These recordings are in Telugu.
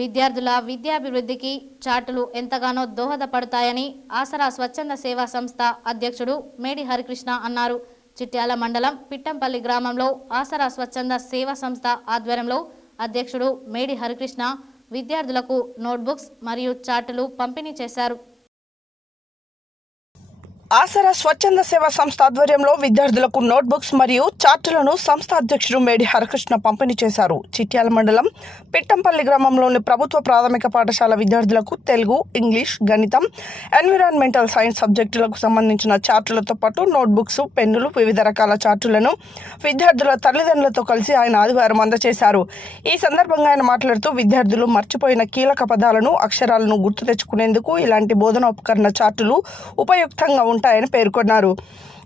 విద్యార్థుల విద్యాభివృద్ధికి చార్టులు ఎంతగానో దోహదపడతాయని ఆసరా స్వచ్ఛంద సేవా సంస్థ అధ్యక్షుడు మేడి హరికృష్ణ అన్నారు. చిట్యాల మండలం పిట్టంపల్లి గ్రామంలో ఆసరా స్వచ్ఛంద సేవా సంస్థ ఆధ్వర్యంలో అధ్యక్షుడు మేడి హరికృష్ణ విద్యార్థులకు నోట్బుక్స్ మరియు చార్టులు పంపిణీ చేశారు. ఆసరా స్వచ్ఛంద సేవా సంస్థ ఆధ్వర్యంలో విద్యార్థులకు నోట్బుక్స్ మరియు చార్టులను సంస్థ అధ్యక్షుడు మేడి హరికృష్ణ పంపిణీ చేశారు. చిట్యాల మండలం పిట్టంపల్లి గ్రామంలోని ప్రభుత్వ ప్రాథమిక పాఠశాల విద్యార్థులకు తెలుగు, ఇంగ్లీష్, గణితం, ఎన్విరాన్మెంటల్ సైన్స్ సబ్జెక్టులకు సంబంధించిన చార్టులతో పాటు నోట్బుక్స్, పెన్నులు, వివిధ రకాల చార్టులను విద్యార్థుల తల్లిదండ్రులతో కలిసి ఆయన ఆదివారం అందజేశారు. ఈ సందర్భంగా ఆయన మాట్లాడుతూ విద్యార్థులు మర్చిపోయిన కీలక పదాలను, అక్షరాలను గుర్తు తెచ్చుకునేందుకు ఇలాంటి బోధనోపకరణ చార్టులు ఉపయుక్తంగా ఉంటాయని పేర్కొన్నారు.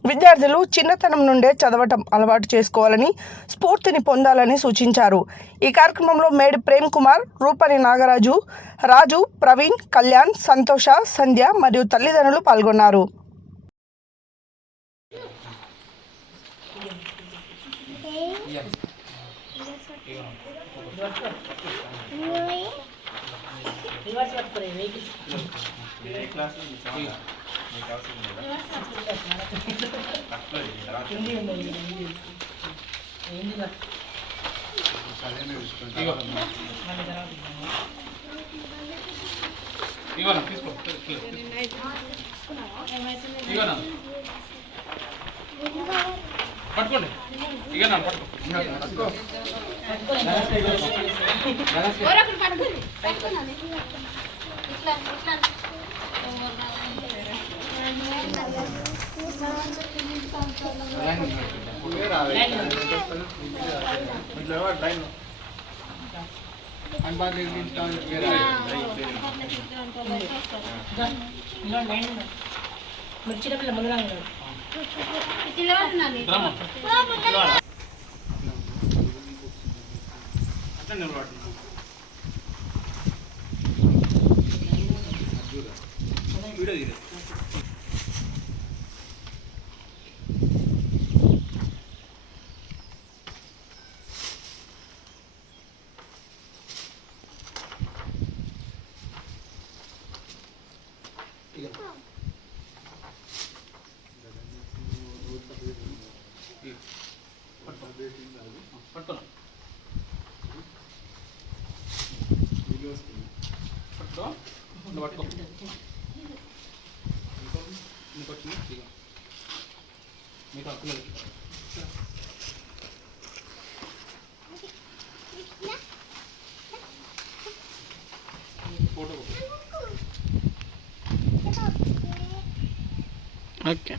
విద్యార్థులు చిన్నతనం నుండే చదవటం అలవాటు చేసుకోవాలని, స్ఫూర్తిని పొందాలని సూచించారు. ఈ కార్యక్రమంలో మేడి ప్రేమ్ కుమార్, రూపని నాగరాజు, రాజు, ప్రవీణ్, కళ్యాణ్, సంతోష, సంధ్య మరియు తల్లిదండ్రులు పాల్గొన్నారు. పట్టుకోండి ఇక పట్టుకో ఓకే.